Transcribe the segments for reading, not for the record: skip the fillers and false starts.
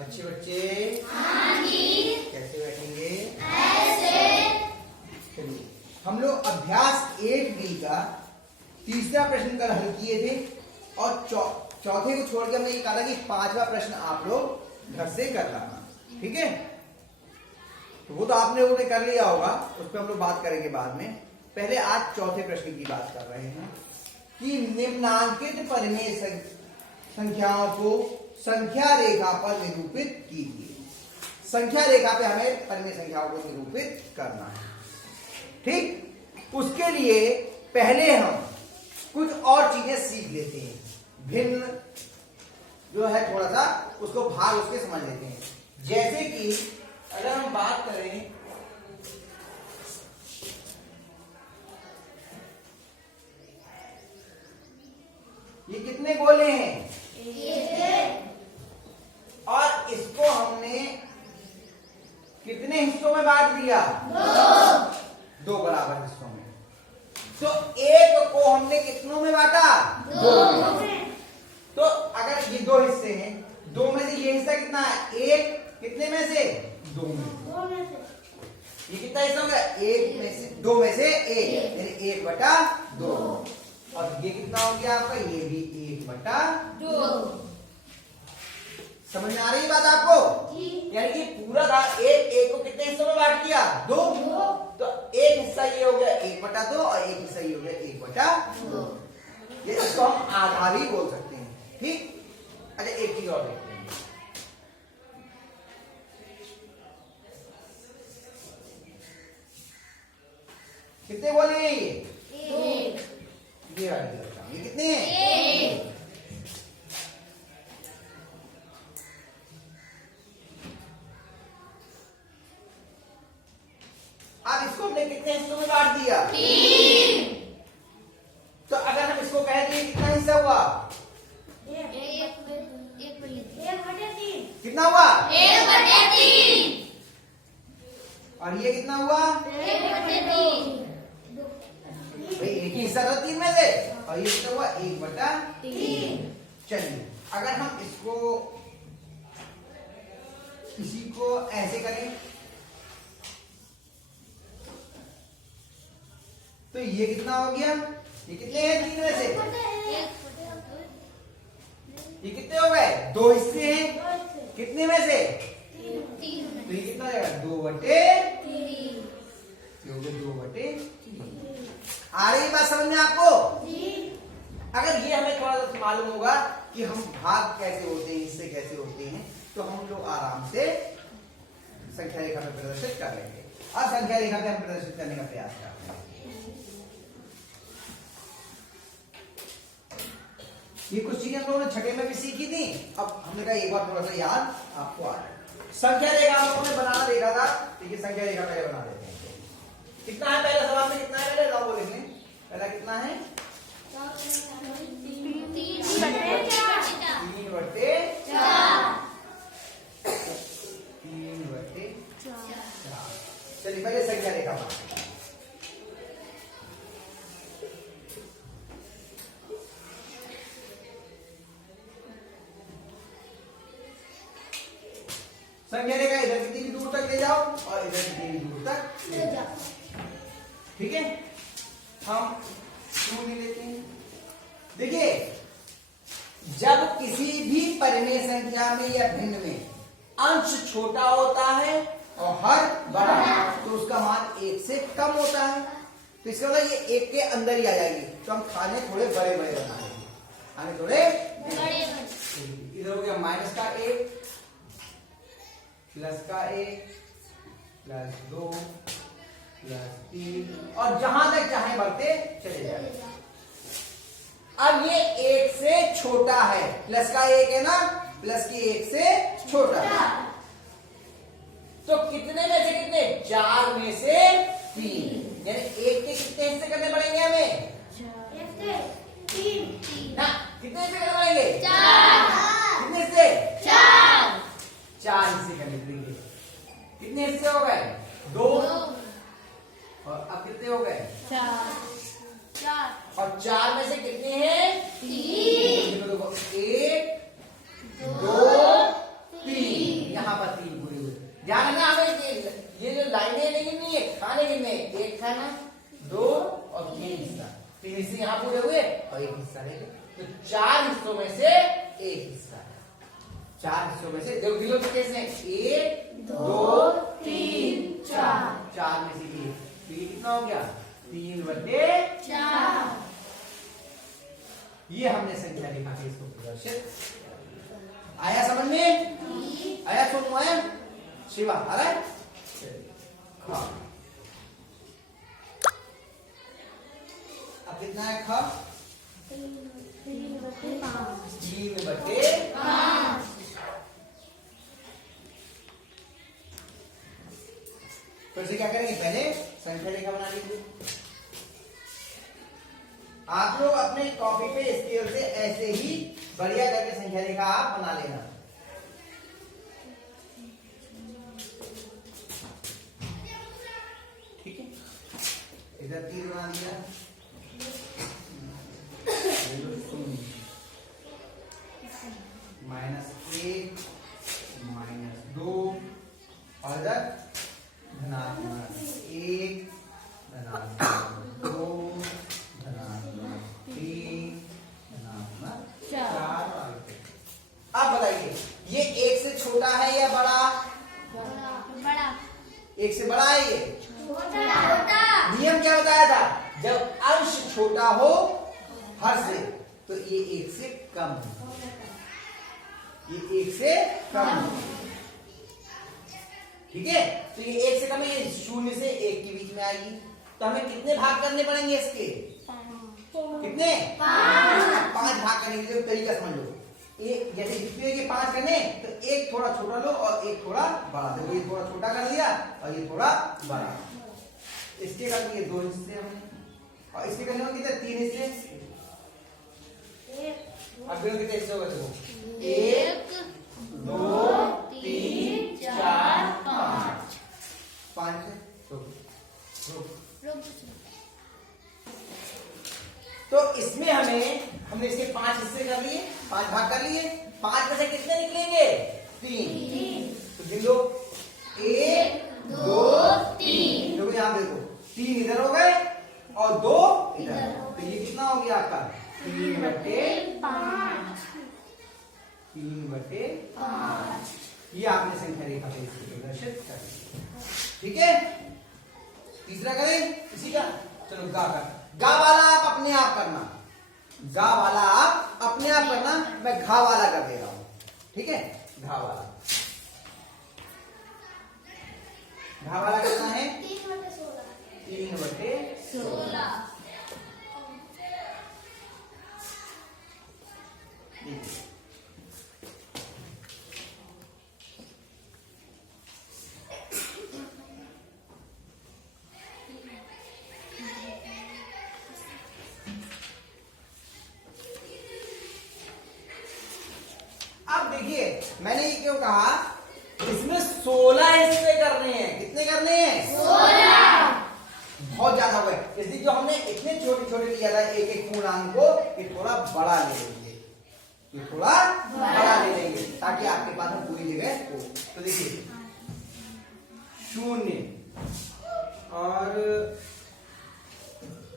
अच्छे बच्चे कैसे बैठेंगे? चलिए, हम लोग अभ्यास 8B का तीसरा प्रश्न कल हल किए थे और चौथे को छोड़ के हमने ये कहा था कि पांचवा प्रश्न आप लोग घर से कर लाना। ठीक है, तो वो तो आपने लोगों ने कर लिया होगा, उस पर हम लोग बात करेंगे बाद में। पहले आज चौथे प्रश्न की बात कर रहे हैं कि निम्नांकित परिमेय संख्याओं को संख्या रेखा पर निरूपित कीजिए। संख्या रेखा पे हमें परिमेय संख्याओं को निरूपित करना है। ठीक, उसके लिए पहले हम कुछ और चीजें सीख लेते हैं। भिन्न जो है थोड़ा सा उसको भाग उसके समझ लेते हैं। जैसे कि अगर हम बात करें ये कितने गोले हैं? और इसको हमने कितने हिस्सों में बांट दिया? दो बराबर हिस्सों में। तो एक को हमने कितनों में बांटा? दो में। तो अगर ये दो हिस्से हैं, दो में से ये हिस्सा कितना है? एक। कितने में से? दो में। ये कितना हिस्सा होगा? एक में से दो में से एक, यानी 1/2। और ये कितना हो गया आपका? ये भी 1/2। समझ में आ रही बात आपको? यानी कि पूरा का एक को कितने हिस्सों में बांट दिया? दो। तो एक हिस्सा ये हो गया 1/2 और एक हिस्सा ये हो गया 1/2। ये इसको हम आधा भी बोल सकते हैं। ठीक, अच्छा एक चीज और देखते हैं। कितने बोले हैं ये? ये कितने हैं? अब इसको हमने कितने हिस्सों में बांट दिया? 3। तो अगर हम इसको कह दिए कितना हिस्सा हुआ? 1/3। कितना हुआ? 1/3। और ये कितना हुआ? 1/3। भाई एक ही हिस्सा था 3 में से, और ये कितना हुआ? 1/3। चलिए, अगर हम इसको किसी को ऐसे करें तो ये कितना हो गया? ये कितने हैं 3 में से? ये कितने हो गए? दो हिस्से हैं। कितने में से? 3। तो ये कितना जाएगा? 2/3। ये हो गया 2/3। आ रही बात समझ में आपको? अगर ये हमें थोड़ा सा मालूम होगा कि हम भाग कैसे होते हैं, हिस्से कैसे होते हैं, तो हम लोग आराम से संख्या रेखा में प्रदर्शित कर लेंगे। और संख्या रेखा पे हम प्रदर्शित करने का प्रयास करेंगे। ये कुछ चीजें हम लोगों ने छठे में भी सीखी थी, अब हमने कहा एक बार थोड़ा सा याद आपको आ जाए। संख्या रेखा हम लोगों ने बनाना देखा था, ठीक है, संख्या रेखा पहले बना देते हैं। कितना है पहले सवाल में? कितना है पहले? लाओ बोलेंगे पहला कितना है? 3/4। चलिए पहले संख्या रेखा बनाते हैं। संख्या रेखा इधर कितनी भी दूर तक ले जाओ और इधर कितनी भी दूर तक ले जाओ। ठीक है, हम शुरू में लेते हैं। देखिए, जब किसी भी परिमेय संख्या में या भिन्न में अंश छोटा होता है और हर बड़ा, तो उसका मान 1 से कम होता है। तो इसका मतलब ये 1 के अंदर ही आ जाएगी। तो हम खाने थोड़े बड़े बड़े बना देंगे, खाने थोड़े बड़े। इधर हो गया माइनस का 1, प्लस का 1, +2, +3, और जहां तक चाहे बढ़ते चले जाए। अब ये 1 से छोटा है, प्लस का 1 है ना, प्लस की 1 से छोटा है। तो कितने में से कितने? 4 में से 3, यानी 1 के कितने हिस्से करने पड़ेंगे हमें? 3 ना, कितने हिस्से करने पड़ेंगे? 4। कितने हिस्से? 4 हिस्से करने पड़ेंगे। कितने हिस्से हो गए? 2। और अब कितने हो गए? 4। और 4 में से कितने हैं? 3। देखो 1, 2, 3। दिखाना, 2 और 3 हिस्सा, 3 हिस्से यहाँ पूरे हुए और 1 हिस्सा रह गया, तो 4 हिस्सों में से 1 हिस्सा, 4 हिस्सों में से देखो कैसे 1 2 3 4, 4 में से 1, तो ये कितना हो गया 3/4। ये हमने संख्या लिखा के इसको प्रदर्शित। आया समझ में? आया सोनू? आया शिवा? आ रहा है? हाँ। अब कितना है खा? 3/5। फिर से क्या करेंगे, पहले संख्या रेखा बना लीजिए। आप लोग अपने कॉपी पे स्केल से ऐसे ही बढ़िया करके संख्या रेखा आप बना लेना। ठीक है, इधर 3 बना दिया, -1 -2 और इधर धनात्मक 1 धनात्मक 2 धनात्मक 3 धनात्मक 4। अब बताइए ये 1 से छोटा है या बड़ा? बड़ा। 1 से बड़ा है ये? छोटा। नियम क्या बताया था? जब अंश छोटा हो हर से तो ये 1 से कम है, ये 1 से कम है। ठीक है, तो ये 1 से कम है, ये 0 से 1 के बीच में आएगी, तो हमें कितने भाग करने पड़ेंगे इसके? कितने? 5 भाग करने के लिए तरीका समझ लो। एक जैसे जितने के 5 करने, तो एक थोड़ा छोटा लो और एक थोड़ा बड़ा, तो ये थोड़ा छोटा कर दिया और ये थोड़ा बड़ा। इसके कर दिए 2 हिस्से हमने, और इसके करने में कितने? 3 हिस्से। अब कितने हिस्से हो गए? देखो 1 2 3 4 5, 5 है। तो इसमें हमने इसके 5 हिस्से कर लिए, 5 भाग कर लिए, 5 में से कितने निकलेंगे? 3। तो गिन लो 1 2 3, देखो यहाँ देखो 3 इधर हो गए और 2 इधर, तो ये कितना हो गया आपका? 3/5। 3/5 ये आपने संख्या रेखा पे प्रदर्शित कर दी। ठीक है, तीसरा करें इसी का। चलो गा वाला आप अपने आप करना, गा वाला आप अपने आप करना, मैं घा वाला कर दे रहा हूं। ठीक है, घा वाला कितना है? 3/16। अब देखिए मैंने ये क्यों कहा, इसमें 16 हिस्से करने हैं। कितने करने हैं? 16। बहुत ज्यादा हुए, इसलिए जो हमने इतने छोटे छोटे लिया था एक एक पूर्णांक को, ये थोड़ा बड़ा ले लेंगे, ये थोड़ा बड़ा ले लेंगे ताकि आपके पास में पूरी जगह हो। तो देखिए 0 और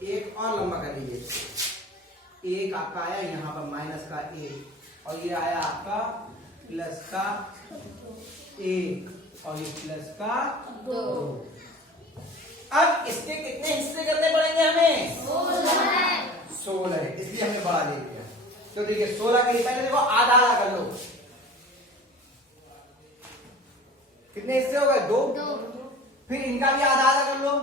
एक और लंबा कर लीजिए, 1 आपका आया यहाँ पर माइनस का 1, और ये आया आपका प्लस का 1 और ये प्लस का 2। अब इसके कितने हिस्से करने पड़ेंगे हमें? 16 है, इसलिए हमने बड़ा ले लिया। तो देखिए 16 के पहले देखो आधा आधा कर लो, कितने हिस्से हो गए? 2। फिर इनका भी आधा आधा कर लो,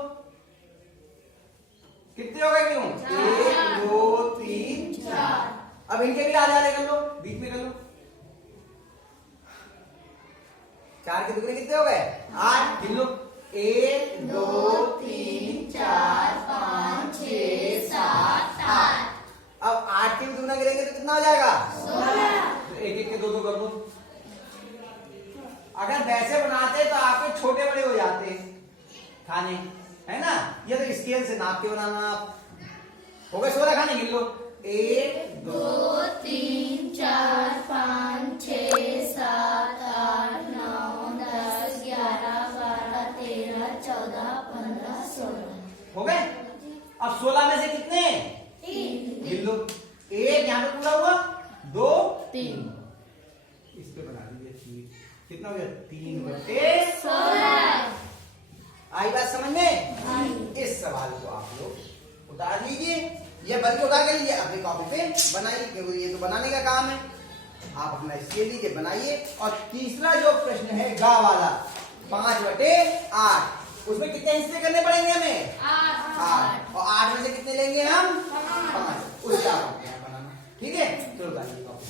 कितने हो गए? क्यों? 1 2 3 4। अब इनके भी आधे आधे कर लो, बीच में कर लो, 4 के दुगने कितने हो गए? 8। गिन लो 1 2 3 4 5 6 7 8। अब 8 के भी दुगना गिरेंगे तो कितना हो जाएगा? 16। तो एक एक के 2 2 कर लो। अगर वैसे बनाते तो आपके छोटे बड़े हो जाते खाने, है ना? ये तो स्केल से नाप के बनाना। आप हो गए 16 खाने, गिन लो 1 2 3 4 5 6 7 8 9 10 11 12 13 14 15 16 हो 16 में से कितने 3 गिन लो। 1 यहाँ पे पूरा हुआ, 2 3 इस पे बना दीजिए 3। कितना हो गया 3/16। आई बात समझ में? इस सवाल को आप लोग उतार लीजिए या बल्कि उतार कर लीजिए अपनी कॉपी पे बनाइए, क्योंकि ये तो बनाने का काम है। आप अपना स्केल लीजिए, बनाइए। और तीसरा जो प्रश्न है गा वाला 5/8, उसमें कितने हिस्से करने पड़ेंगे हमें 8, और 8 में से कितने लेंगे हम 5। उसका आप अपने आप बनाना। ठीक है, चलो गाइए कॉपी।